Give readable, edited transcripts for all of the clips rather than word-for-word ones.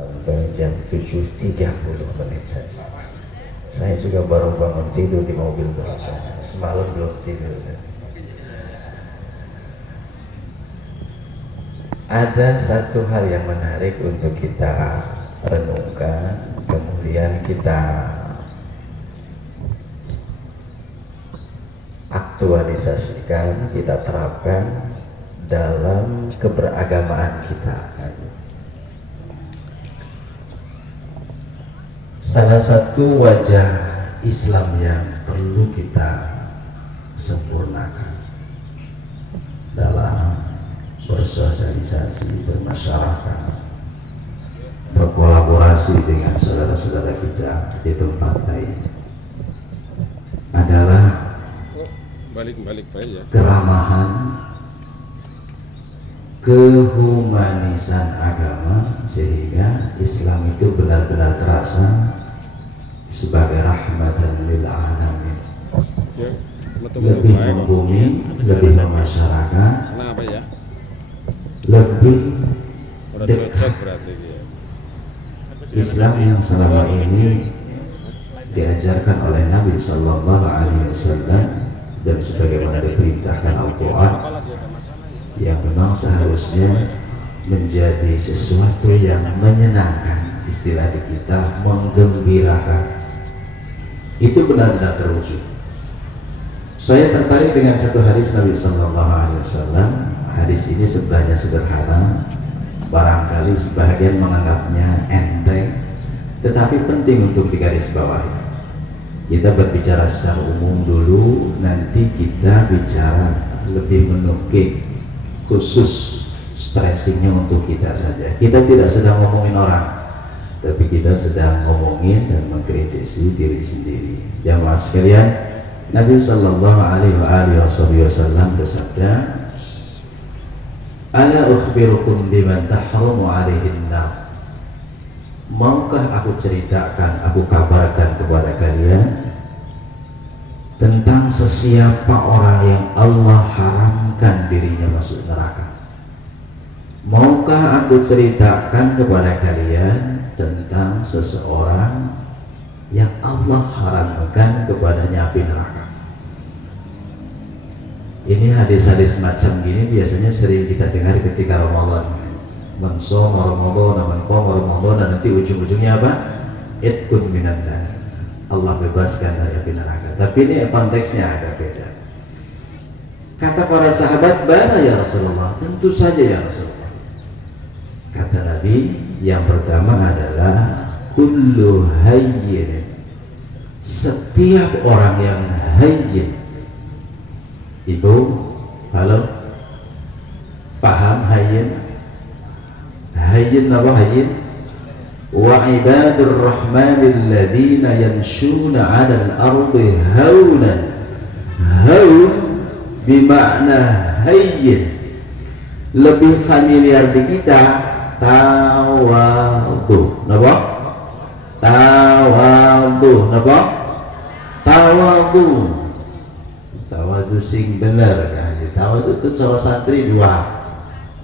sampai jam 7.30 saja. Saya juga baru bangun tidur di mobil saya. Semalam belum tidur. Ada satu hal yang menarik untuk kita renungkan, kemudian kita aktualisasikan, kita terapkan dalam keberagamaan kita. Salah satu wajah Islam yang perlu kita sempurnakan dalam bersosialisasi, bermasyarakat, berkolaborasi dengan saudara-saudara kita di tempat lain adalah keramahan, kehumanisan agama, sehingga Islam itu benar-benar terasa sebagai rahmatan lil alamin, lebih membumi, lebih memasyarakat, lebih dekat. Islam yang selama ini diajarkan oleh Nabi Sallallahu Alaihi Wasallam dan sebagaimana diperintahkan Al-Quran, yang memang seharusnya menjadi sesuatu yang menyenangkan, istilah di kita menggembirakan, itu benar-benar terwujud. Saya tertarik dengan satu hadis Nabi Sallallahu Alaihi Wasallam. Hadis ini sebenarnya sederhana, barangkali sebagian menganggapnya enteng, tetapi penting untuk digarisbawahi. Kita berbicara secara umum dulu, nanti kita bicara lebih menukik khusus stressingnya untuk kita saja. Kita tidak sedang ngomongin orang, tapi kita sedang ngomongin dan mengkritisi diri sendiri. Jamaah sekalian, Nabi Sallallahu Alaihi Wasallam bersabda, "Ala ukhbirukum biman tahrumu alaihin nar." Maukah aku ceritakan, aku kabarkan kepada kalian tentang sesiapa orang yang Allah haramkan dirinya masuk neraka? Maukah aku ceritakan kepada kalian tentang seseorang yang Allah haramkan kepadanya api neraka? Ini hadis-hadis macam gini biasanya sering kita dengar ketika Ramadan. Mensom Ramadan, menqom Ramadan, dan nanti ujung-ujungnya apa? Itqun minan nar. Allah bebaskan dari api neraka. Tapi ini konteksnya agak beda. Kata para sahabat, "Bala ya Rasulullah." Tentu saja ya Rasulullah. Kata Nabi, yang pertama adalah kullu hayyin. Setiap orang yang hayyin. Ibu, halo? Paham hayyin? Hayyin apa hayyin? Wa ibadur rahmanil ladina yanshuna 'alal ardi haunan. Haun bermakna hayyin. Lebih familiar di kita tawadhu. Napa? Tawadhu. Napa? Tawadhu. Tawadhu sing bener kan. Tawadhu itu salah santri dua.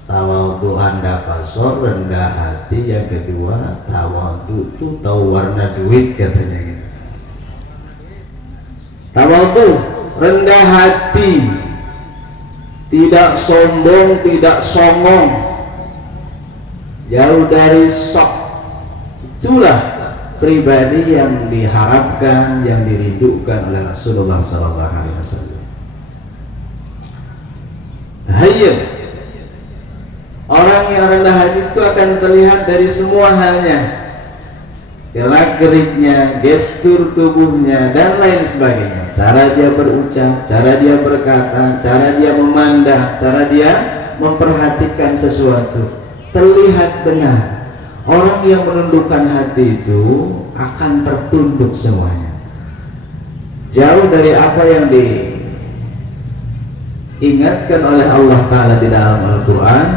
Tawadhu anda pasor, rendah hati. Yang kedua, tawadhu itu tahu warna duit katanya gitu. Tawadhu rendah hati, tidak sombong, tidak songong, jauh dari sok. Itulah pribadi yang diharapkan, yang dirindukan oleh Rasulullah SAW. Hayyin, orang yang rendah hati itu akan terlihat dari semua halnya, gerak-geriknya, gestur tubuhnya, dan lain sebagainya. Cara dia berucap, cara dia berkata, cara dia memandang, cara dia memperhatikan sesuatu, terlihat benar. Orang yang menundukkan hati itu akan tertunduk semuanya, jauh dari apa yang diingatkan oleh Allah Ta'ala di dalam Al-Quran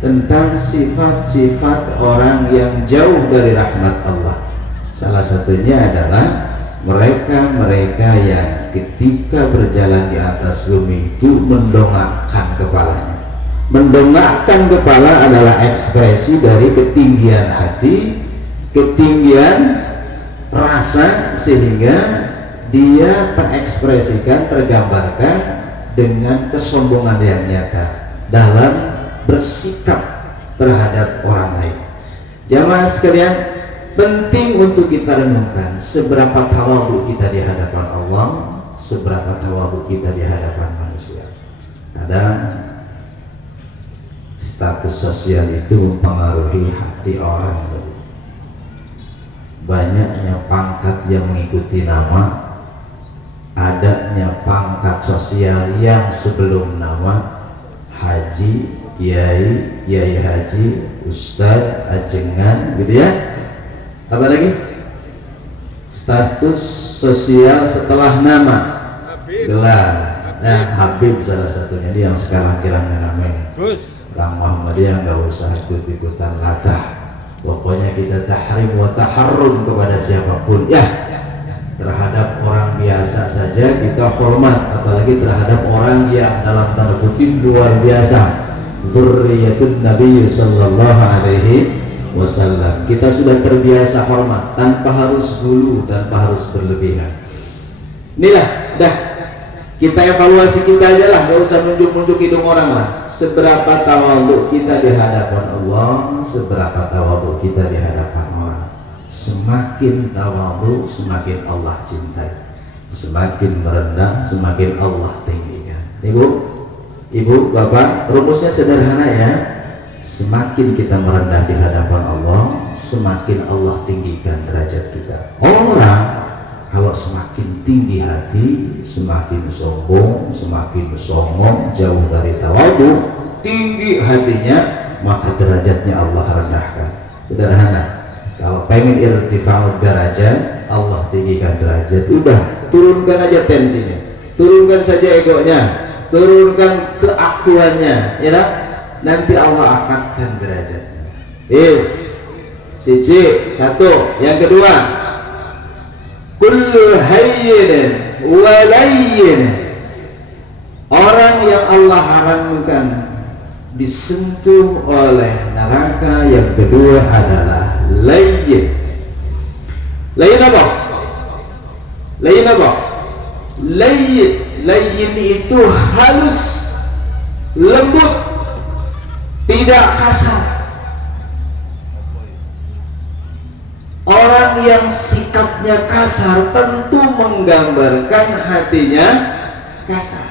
tentang sifat-sifat orang yang jauh dari rahmat Allah. Salah satunya adalah mereka-mereka yang ketika berjalan di atas bumi itu mendongakkan kepalanya. Mendongakkan kepala adalah ekspresi dari ketinggian hati, ketinggian rasa, sehingga dia terekspresikan, tergambarkan dengan kesombongan yang nyata dalam bersikap terhadap orang lain. Jamaah sekalian, penting untuk kita renungkan seberapa tawadhu kita di hadapan Allah, seberapa tawadhu kita di hadapan manusia. Kadang status sosial itu mempengaruhi hati orang. Banyaknya pangkat yang mengikuti nama, adanya pangkat sosial yang sebelum nama, haji, kiai, kiai haji, ustadz, ajengan, gitu ya. Apa lagi? Status sosial setelah nama, gelar. Nah, Habib salah satunya, dia yang sekarang kiranya namanya Kang Muhammadiyah, nggak usah ikut-ikutan latah. Pokoknya kita tahrim wa taharrum kepada siapapun ya. Terhadap orang biasa saja kita hormat, apalagi terhadap orang yang dalam tanda kutip luar biasa, dzurriyyatun Nabi sallallahu alaihi wasallam. Kita sudah terbiasa hormat tanpa harus dulu, tanpa harus berlebihan. Inilah dah, kita evaluasi kita aja lah, gak usah nunjuk-nunjuk hidung orang lah. Seberapa tawadhu kita di hadapan Allah, seberapa tawadhu kita di hadapan orang. Semakin tawadhu, semakin Allah cintai. Semakin merendah, semakin Allah tinggikan. Ibu, bapak, rumusnya sederhana ya. Semakin kita merendah di hadapan Allah, semakin Allah tinggikan derajat kita. Orang kalau semakin tinggi hati, semakin sombong, semakin songong, jauh dari tawadhu, tinggi hatinya, maka derajatnya Allah rendahkan. Sederhana. Kalau pengen irtifa'ud derajat, Allah tinggikan derajat. Udah, turunkan aja tensinya, turunkan saja egonya, turunkan keakuannya, ya lah. Nanti Allah angkatkan derajatnya. Satu. Yang kedua, kullu hayyin wa layyin. Orang yang Allah haramkan disentuh oleh neraka, yang kedua adalah layyin. Layyin apa? Layyin itu halus, lembut, tidak kasar. Orang yang sikapnya kasar tentu menggambarkan hatinya kasar.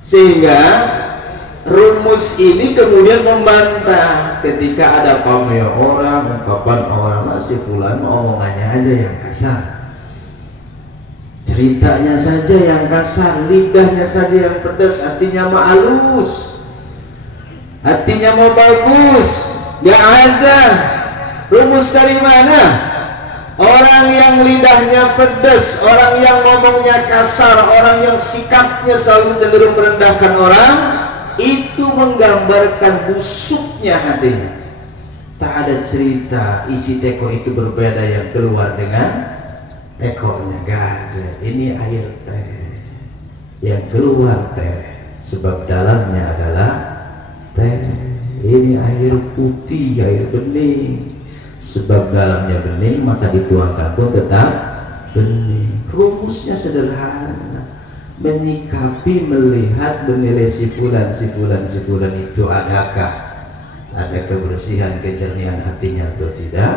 Sehingga rumus ini kemudian membantah ketika ada pameo orang, ungkapan orang, masih fulan omongannya aja yang kasar, ceritanya saja yang kasar, lidahnya saja yang pedas, hatinya mau halus, hatinya mau bagus. Gak ada. Rumus dari mana? Orang yang lidahnya pedas, orang yang ngomongnya kasar, orang yang sikapnya selalu cenderung merendahkan orang, itu menggambarkan busuknya hatinya. Tak ada cerita isi teko itu berbeda yang keluar dengan tekonya, gak ada. Ini air teh, yang keluar teh, sebab dalamnya adalah teh. Ini air putih, air bening, sebab dalamnya bening, maka dituangkan pun tetap bening. Rumusnya sederhana. Menyikapi, melihat, menilai si fulan itu adakah ada kebersihan, kejernihan hatinya atau tidak,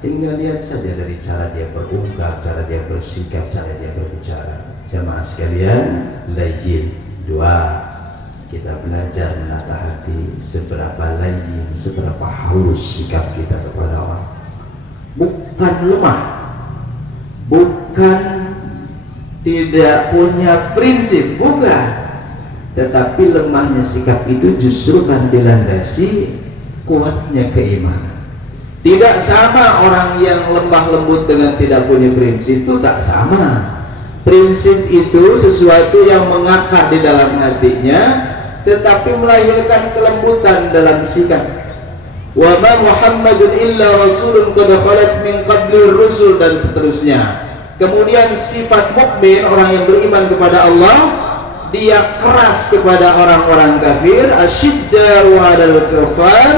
tinggal lihat saja dari cara dia berungkap, cara dia bersikap, cara dia berbicara. Jamaah sekalian, layyin. Dua, kita belajar menata hati, seberapa layyin, seberapa halus sikap kita kepada orang. Bukan lemah, bukan tidak punya prinsip, bukan. Tetapi lemahnya sikap itu justru kan dilandasi kuatnya keimanan. Tidak sama orang yang lemah lembut dengan tidak punya prinsip, itu tak sama. Prinsip itu sesuatu yang mengakar di dalam hatinya, tetapi melahirkan kelembutan dalam sikap. Wa ma Muhammadun illa rasulun qad khalat min qablir rusul, dan seterusnya. Kemudian sifat mukmin, orang yang beriman kepada Allah, dia keras kepada orang-orang kafir, asyidda'u 'alal kafar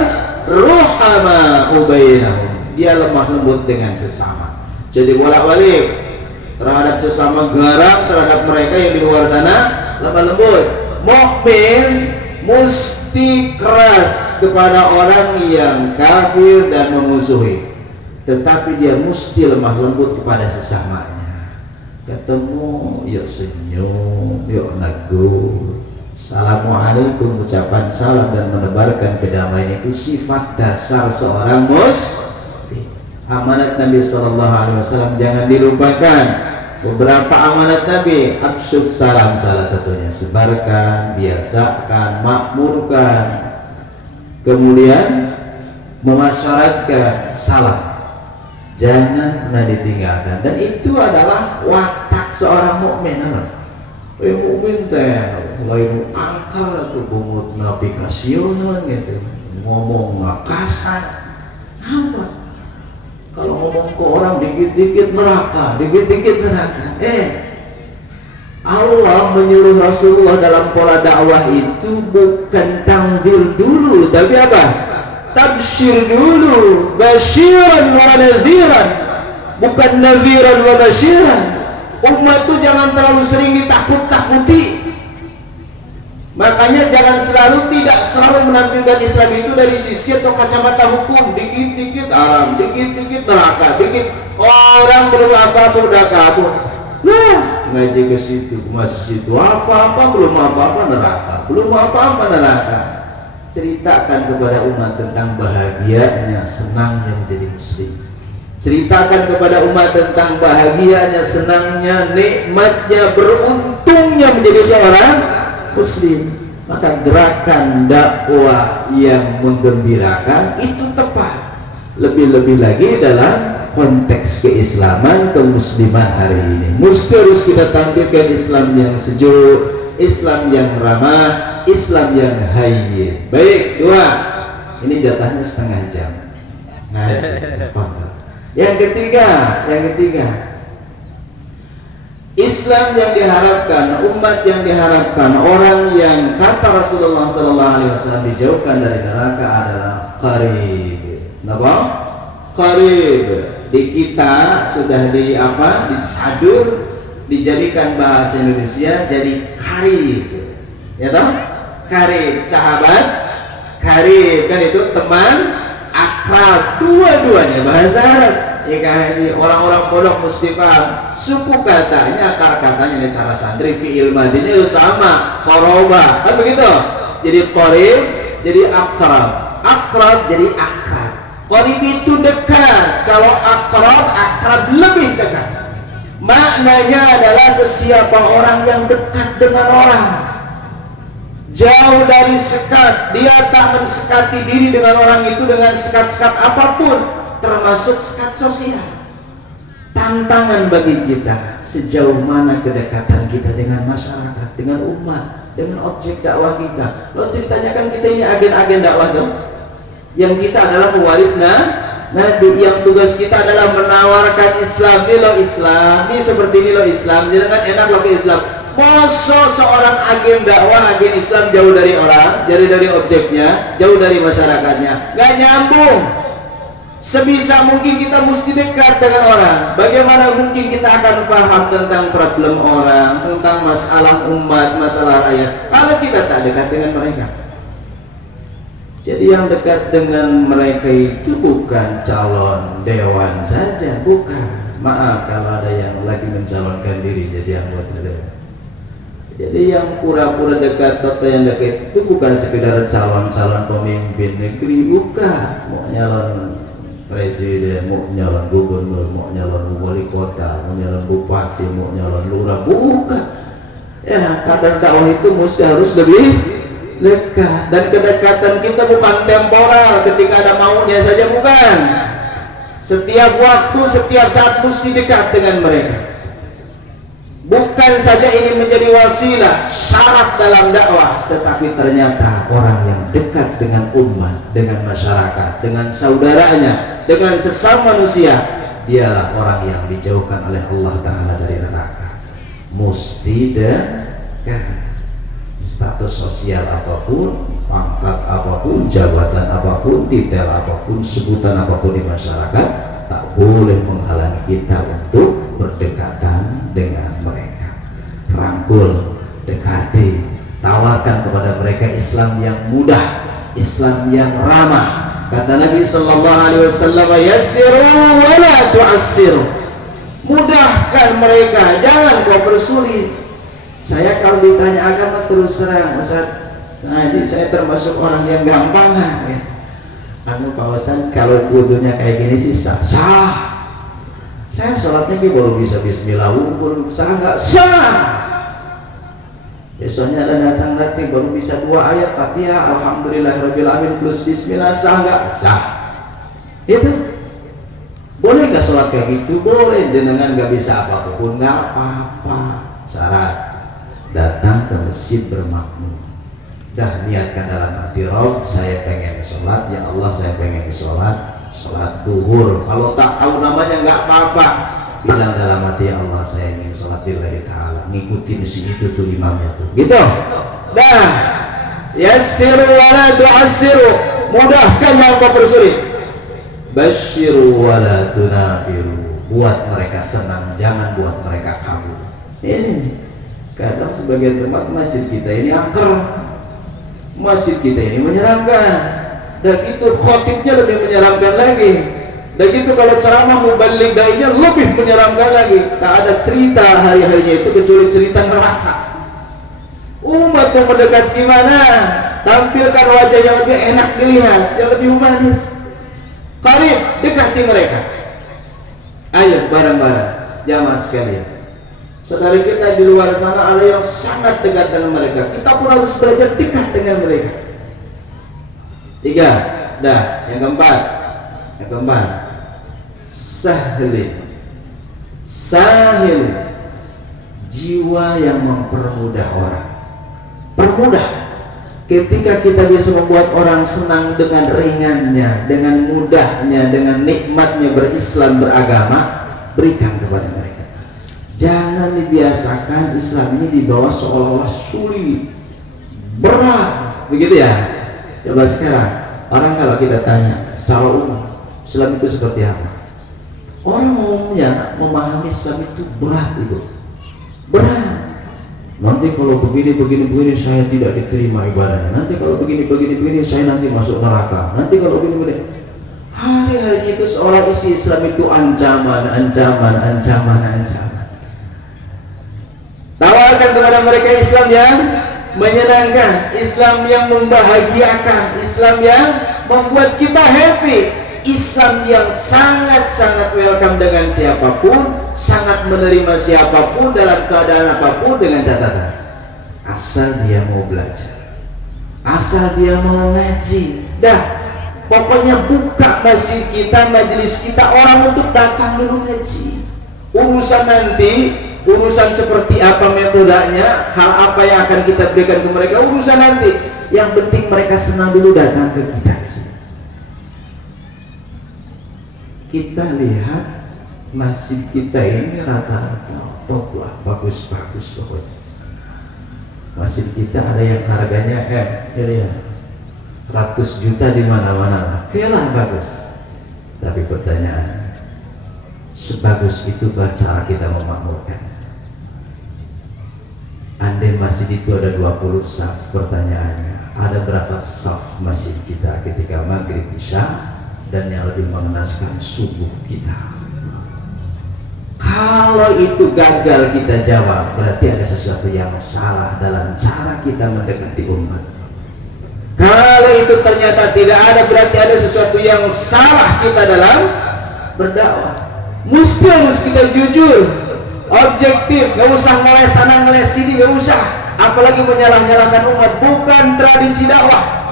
ruhama'u bainahum, dia lemah lembut dengan sesama. Jadi bolak-balik terhadap sesama, garang terhadap mereka yang di luar sana, lemah lembut. Mukmin mesti keras kepada orang yang kafir dan memusuhi, tetapi dia mesti lemah lembut kepada sesamanya. Ketemu yuk senyum, yuk negur, assalamualaikum, ucapan salam dan menebarkan kedamaian itu sifat dasar seorang muslim. Amanat Nabi SAW jangan dilupakan. Beberapa amanat Nabi, absyus salam salah satunya, sebarkan, biasakan, makmurkan, kemudian memasyaratkan salam, jangan pernah ditinggalkan. Dan itu adalah watak seorang mukmin. Mukmin teh lain angkal atau bungut navigasional gitu, ngomong kasar. Apa? Kalau ngomong ke orang dikit-dikit neraka, dikit-dikit neraka. Allah menyuruh Rasulullah dalam pola dakwah itu bukan takbir dulu, tapi apa? Tabsyir dulu, basyiran wa nadhiran, bukan nadhiran wa basyiran. Umat itu jangan terlalu sering ditakut-takuti. Makanya jangan tidak selalu menampilkan Islam itu dari sisi atau kacamata hukum, dikit-dikit alam, dikit-dikit neraka, dikit orang belum apa-apa udah kabur. Nah, ngaji ke situ, masih situ apa-apa belum apa-apa neraka, belum apa-apa neraka. Ceritakan kepada umat tentang bahagianya, senangnya menjadi muslim. Ceritakan kepada umat tentang bahagianya, senangnya, nikmatnya, beruntungnya menjadi seorang muslim. Maka gerakan dakwah yang menggembirakan itu tepat. Lebih-lebih lagi dalam konteks keislaman, kemusliman hari ini. Mesti harus kita tampilkan Islam yang sejuk, Islam yang ramah, Islam yang hayyin. Baik, dua. Ini jatahnya setengah jam. Nah, yang ketiga, Islam yang diharapkan, umat yang diharapkan, orang yang kata Rasulullah SAW dijauhkan dari neraka adalah qarib. Kenapa? Qarib. Di kita sudah disadur, dijadikan bahasa Indonesia jadi karib. Ya toh? Karib, sahabat, karib kan itu teman, akrab, dua-duanya bahasa Arab. Ya kan, orang-orang pondok mesti paham suku katanya, akar katanya, ini cara santri fi'il madinya itu sama, qoroba kan begitu. Jadi qarib jadi akrab, akrab jadi akrab. Qarib itu dekat, kalau akrab lebih dekat. Maknanya adalah sesiapa orang yang dekat dengan orang, jauh dari sekat, dia tak mensekati diri dengan orang itu dengan sekat-sekat apapun, termasuk sekat sosial. Tantangan bagi kita, sejauh mana kedekatan kita dengan masyarakat, dengan umat, dengan objek dakwah kita. Lo ceritanya kan kita ini agen-agen dakwah tuh, yang kita adalah pewaris Nabi, yang tugas kita adalah menawarkan Islam. Ini lo Islam, ini seperti ini lo Islam, jangan enak lo ke Islam. Masa seorang agen dakwah, agen Islam jauh dari orang, jauh dari objeknya, jauh dari masyarakatnya, nggak nyambung. Sebisa mungkin kita mesti dekat dengan orang. Bagaimana mungkin kita akan paham tentang problem orang, tentang masalah umat, masalah rakyat, kalau kita tak dekat dengan mereka? Jadi yang dekat dengan mereka itu bukan calon dewan saja, bukan. Maaf kalau ada yang lagi mencalonkan diri jadi anggota dewan. Jadi yang pura-pura dekat atau yang dekat itu bukan sekedar calon-calon pemimpin negeri, bukan. Mau nyalon presiden, mau nyalon gubernur, mau nyalon wali kota, mau nyalon bupati, mau nyalon lurah, bukan. Ya, kadar dakwah itu mesti harus lebih dekat, dan kedekatan kita bukan temporal, ketika ada maunya saja, bukan. Setiap waktu, setiap saat mesti dekat dengan mereka. Bukan saja ini menjadi wasilah, syarat dalam dakwah, tetapi ternyata orang yang dekat dengan umat, dengan masyarakat, dengan saudaranya, dengan sesama manusia, dialah orang yang dijauhkan oleh Allah Ta'ala dari neraka. Mesti dekat. status sosial apapun, pangkat apapun, jabatan apapun, titel apapun, sebutan apapun di masyarakat, tak boleh menghalangi kita untuk berdekatan dengan mereka. Rangkul, dekati, tawarkan kepada mereka Islam yang mudah, Islam yang ramah. Kata Nabi sallallahu alaihi wasallam, yassiru wa la tu'assiru. Mudahkan mereka, jangan kau persulit. Saya kalau ditanya agama terus terang, Ustaz, jadi saya termasuk orang yang gampangan ya. Pak Ustaz, kalau wudunya kayak gini sih sah. Saya sholatnya baru bisa bismillah, wudhu sah nggak? Sah. Besoknya ada datang nanti baru bisa 2 ayat Fatihah, alhamdulillahirabbil alamin plus bismillah, sah nggak? Sah. Itu boleh nggak sholat kayak gitu? Boleh. Jenengan nggak bisa apapun, nggak apa-apa. Syarat datang ke masjid bermakmum. Dah niatkan dalam hati, Rob, saya pengen sholat, ya Allah saya pengen sholat duhur. Kalau tak tahu namanya nggak apa-apa, bilang dalam hati, ya Allah saya ingin sholat lillahi ta'ala, ngikutin si itu tuh imamnya tuh, gitu. Dah, yassiru wa la tu'assiru, mudahkan yang kau persulit. Basyiru wa la tunafiru, buat mereka senang, jangan buat mereka kabur. Ini kadang sebagian tempat masjid kita ini angker, masjid kita ini menyeramkan, dan itu khotibnya lebih menyeramkan lagi. Dan itu kalau ceramah mubalik dainya lebih menyeramkan lagi. Tak ada cerita hari-harinya itu kecuali cerita neraka. Umat mau mendekat gimana? Tampilkan wajah yang lebih enak dilihat, yang lebih humanis. Karib, dekati mereka. Ayo bareng-bareng jamaah sekalian. Saudara kita di luar sana ada yang sangat dekat dengan mereka. Kita pun harus belajar dekat dengan mereka. 3, dah. Yang keempat, sahil, jiwa yang mempermudah orang. Permudah. Ketika kita bisa membuat orang senang dengan ringannya, dengan mudahnya, dengan nikmatnya berislam, beragama, berikan kepada mereka. Jangan dibiasakan Islam ini dibawa seolah-olah sulit, berat, begitu ya. Coba sekarang, orang kalau kita tanya secara umum, Islam itu seperti apa? Orang umumnya memahami Islam itu berat, itu berat. Nanti kalau begini saya tidak diterima ibadahnya. Nanti kalau begini saya nanti masuk neraka. Nanti kalau begini. Hari-hari itu seolah isi Islam itu ancaman. Tawarkan kepada mereka Islam yang menyenangkan, Islam yang membahagiakan, Islam yang membuat kita happy, Islam yang sangat-sangat welcome dengan siapapun, sangat menerima siapapun dalam keadaan apapun, dengan catatan asal dia mau belajar, asal dia mau ngaji. Dah, pokoknya buka masjid kita, majelis kita, orang untuk datang dulu ngaji. Urusan nanti, urusan seperti apa metodenya, hal apa yang akan kita berikan ke mereka, urusan nanti. Yang penting mereka senang dulu datang ke kita. Kita lihat masjid kita ini rata-rata top lah, bagus-bagus pokoknya. Masjid kita ada yang harganya ya, 100 juta di mana-mana, lah bagus. Tapi pertanyaan, sebagus itu cara kita memakmurkan? Andai masjid itu ada 20 saf, pertanyaannya, ada berapa saf masjid kita ketika maghrib isya? Dan yang lebih mengenaskan, subuh kita. Kalau itu gagal kita jawab, berarti ada sesuatu yang salah dalam cara kita mendekati umat. Kalau itu ternyata tidak ada, berarti ada sesuatu yang salah kita dalam berdakwah. Mesti harus kita jujur, objektif, gak usah ngeles sana ngeles sini, gak usah. Apalagi menyalah-nyalahkan umat, bukan tradisi dakwah.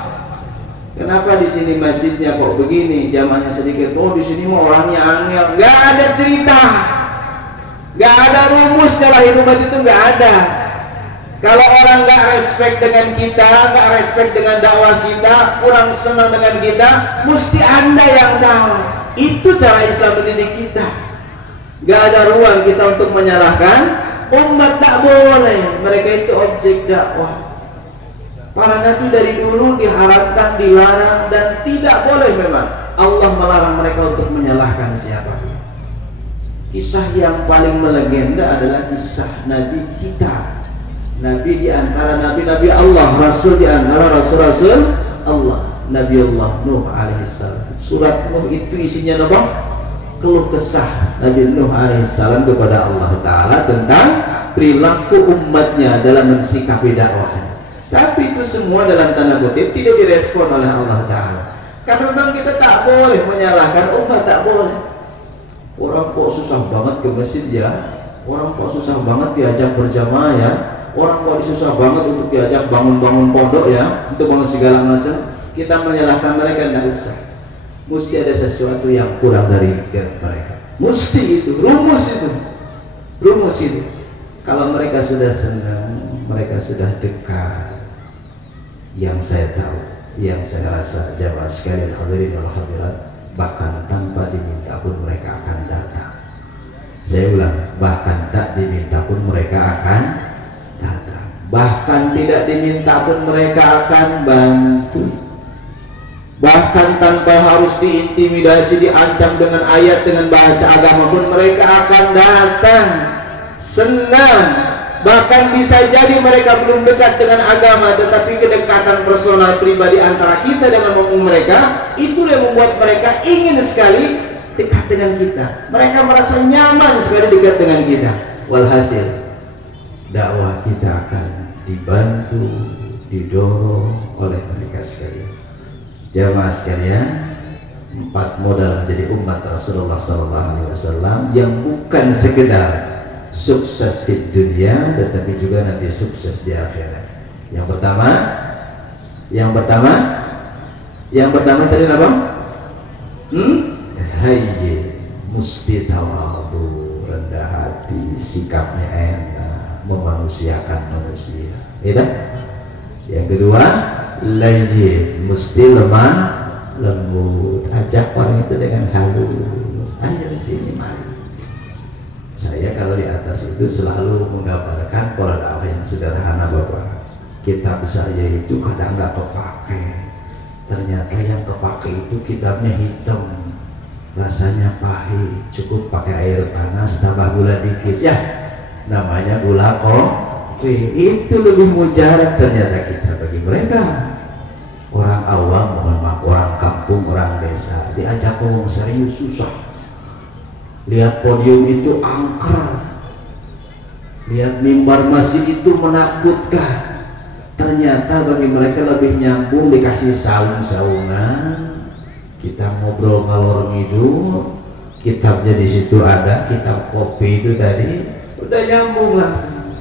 Kenapa di sini masjidnya kok begini, jamaahnya sedikit? Oh di sini mau orangnya angel. Gak ada cerita, gak ada rumus dalam umat itu, gak ada. Kalau orang gak respect dengan kita, gak respect dengan dakwah kita, kurang senang dengan kita, mesti Anda yang salah. Itu cara Islam mendidik kita. Gak ada ruang kita untuk menyalahkan umat, tak boleh. Mereka itu objek dakwah. Para nabi dari dulu diharamkan, dilarang, dan tidak boleh memang. Allah melarang mereka untuk menyalahkan siapapun. Kisah yang paling melegenda adalah kisah Nabi kita. Nabi di antara nabi-nabi Allah, Rasul di antara Rasul-Rasul Allah, Nabi Allah Nuh alaihissalam. Surat Nuh itu isinya apa? Keluh kesah Nabi Nuh alaihissalam kepada Allah Ta'ala tentang perilaku umatnya dalam mensikapi dakwahnya. Tapi itu semua dalam tanda kutip tidak direspon oleh Allah Ta'ala. Karena memang kita tak boleh menyalahkan umat, tak boleh. Orang kok susah banget ke masjid ya, orang kok susah banget diajak berjamaah ya, orang kok susah banget untuk diajak bangun-bangun pondok ya, untuk bangun segala macam. Kita menyalahkan mereka, tidak usah. Mesti ada sesuatu yang kurang dari mereka. Mesti itu, rumus itu. Kalau mereka sudah senang, mereka sudah dekat. Yang saya tahu, yang saya rasa jamaah sekalian hadirin wal hadirat, bahkan tanpa diminta pun mereka akan datang. Saya ulang, bahkan tak diminta pun mereka akan datang. Bahkan tidak diminta pun mereka akan bantu. Bahkan tanpa harus diintimidasi, diancam dengan ayat, dengan bahasa agama pun mereka akan datang. Senang. Bahkan bisa jadi mereka belum dekat dengan agama, tetapi kedekatan personal pribadi antara kita dengan mereka, itulah yang membuat mereka ingin sekali dekat dengan kita. Mereka merasa nyaman sekali dekat dengan kita. Walhasil dakwah kita akan dibantu, didorong oleh mereka sekalian. Jamaah sekalian, 4 modal menjadi umat Rasulullah SAW yang bukan sekedar sukses di dunia, tetapi juga nanti sukses di akhirat. Yang pertama tadi apa? Hayy, musti tawadu, rendah hati, sikapnya enak, memanusiakan manusia. Itu. Yang kedua, layyin, musti lemah lembut, ajak orang itu dengan halus. Ayo di sini mari. Saya kalau di atas itu selalu menggambarkan pola dakwah yang sederhana, Bapak. Kitab saya itu kadang nggak kepake. Ternyata yang kepake itu kitabnya hitam, rasanya pahit. Cukup pakai air panas tambah gula dikit, ya namanya gula kopi. Itu lebih mujarab ternyata kita bagi mereka. Orang awam, mohon maaf, orang kampung, orang desa diajak ngomong serius susah. Lihat podium itu angker, lihat mimbar masjid itu menakutkan. Ternyata bagi mereka lebih nyambung dikasih saung-saungan, kita ngobrol ngalor ngidul, kitabnya di situ ada, kitab kopi itu tadi udah nyambung langsung.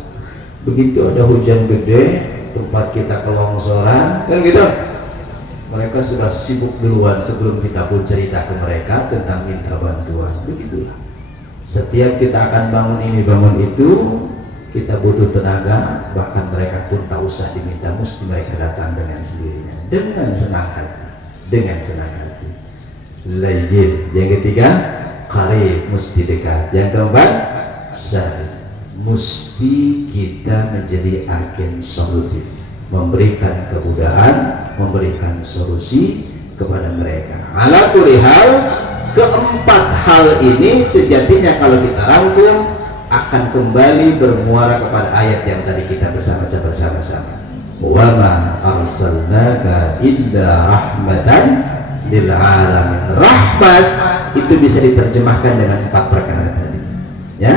Begitu ada hujan gede, tempat kita kelongsoran, kan gitu. Mereka sudah sibuk duluan sebelum kita pun cerita ke mereka tentang minta bantuan. Begitulah. Setiap kita akan bangun ini bangun itu, kita butuh tenaga. Bahkan mereka pun tak usah diminta, mesti mereka datang dengan sendirinya, dengan senang hati, dengan senang hati. Layyin. Yang ketiga, qarib, mesti dekat. Yang keempat, sahih, mesti kita menjadi agen solutif, memberikan kemudahan, memberikan solusi kepada mereka. Ala kulli hal, keempat hal ini sejatinya kalau kita rangkum akan kembali bermuara kepada ayat yang tadi kita bersama-sama. Wa ma arsalnaka illa rahmatan lil alamin. Rahmat itu bisa diterjemahkan dengan 4 perkara tadi. Ya,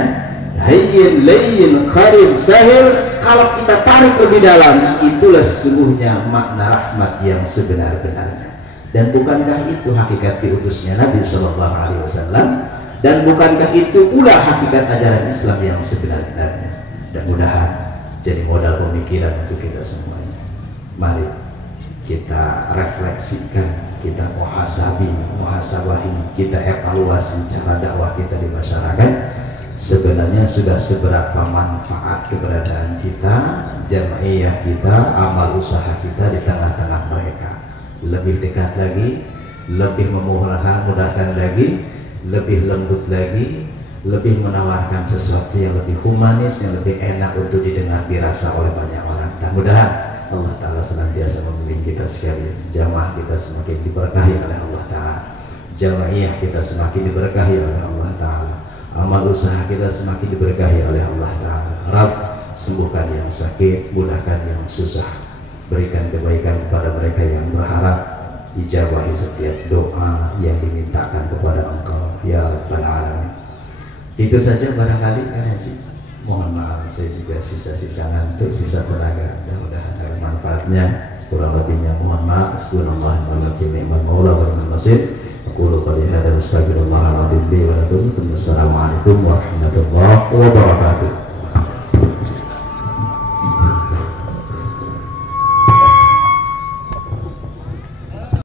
hayyin, layyin, qarib, sahil. Kalau kita tarik lebih dalam, itulah sesungguhnya makna rahmat yang sebenar-benarnya. Dan bukankah itu hakikat diutusnya Nabi Shallallahu Alaihi Wasallam? Dan bukankah itu pula hakikat ajaran Islam yang sebenar-benarnya? Dan mudah jadi modal pemikiran untuk kita semuanya. Mari kita refleksikan, kita muhasabahi, kita evaluasi cara dakwah kita di masyarakat. Sebenarnya sudah seberapa manfaat keberadaan kita, jamaiyah kita, amal usaha kita di tengah-tengah mereka. Lebih dekat lagi, lebih memudahkan lagi, lebih lembut lagi, lebih menawarkan sesuatu yang lebih humanis, yang lebih enak untuk didengar, dirasa oleh banyak orang. Dan mudah Allah Ta'ala senantiasa membimbing kita sekalian. Jamaah kita semakin diberkahi oleh Allah Ta'ala, jamaah kita semakin diberkahi oleh Allah Ta'ala, amal usaha kita semakin diberkahi oleh Allah Ta'ala. Rabb, sembuhkan yang sakit, mudahkan yang susah, berikan kebaikan kepada mereka yang berharap, ijabahi setiap doa yang dimintakan kepada Engkau ya Rabbal Alamin. Itu saja barangkali Kak Haji. Mohon maaf saya juga sisa-sisa ngantuk, sisa tenaga. Mudah-mudahan ada manfaatnya. Kurang lebihnya mohon maaf. Subhanallah wa bihamdihi maula wa nasib. Aku qouli hadza astaghfirullahal azim li wa lakum. Wassalamualaikum warahmatullahi wabarakatuh.